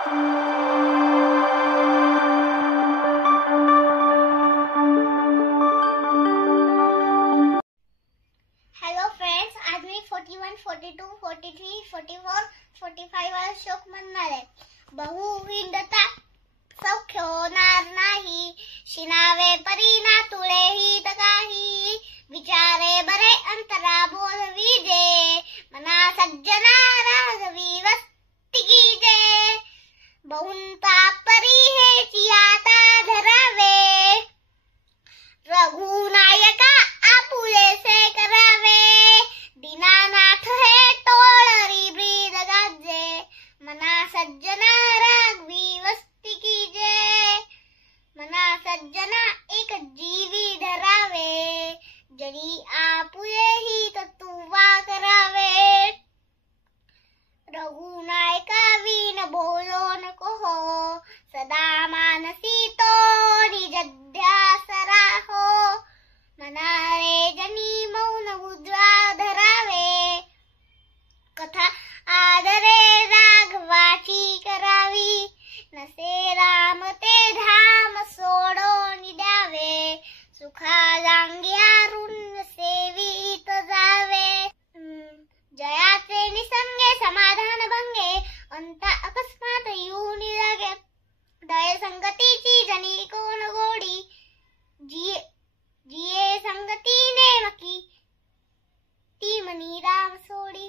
Hello friends, आज मी 41, 42, 43, 44, 45 वाला श्लोक म्हणणार आहे. बहुविधता सौख्य होणार नाही, शिनावे परी ना तुळे हित काही, विचारे बरे अंतरा बोध विजे, मना सज्जना राघवी वस्ती कीजे. बहुंता परी हेची आता धरावे, रघुनायका आपुलेसे करावे, दीनानाथ हे तोळरी ब्रीद गाजे, मना सज्जना राघवी वस्ती कीजे. मना सज्जना एक जीवी धरावे, जनी आपुले हित तुवा करावे. रघुनायका विन बोलो नको हो, सदा मानसी तो निजध्यासरा हो. मनारे जनी मौन उजवा धरावे, कथा आदरे राघवाची करावी, नसे राम ते धाम सोडून द्यावे, सुखा जांग्या रुंद सेवित जावे. जयाचे निसंगे समाधान भंगे, अंत अकस्मात येऊन लागे, दय संगतीची जनी कोण गोडी, जिये संगतीने मकी ती मनी राम सोडी.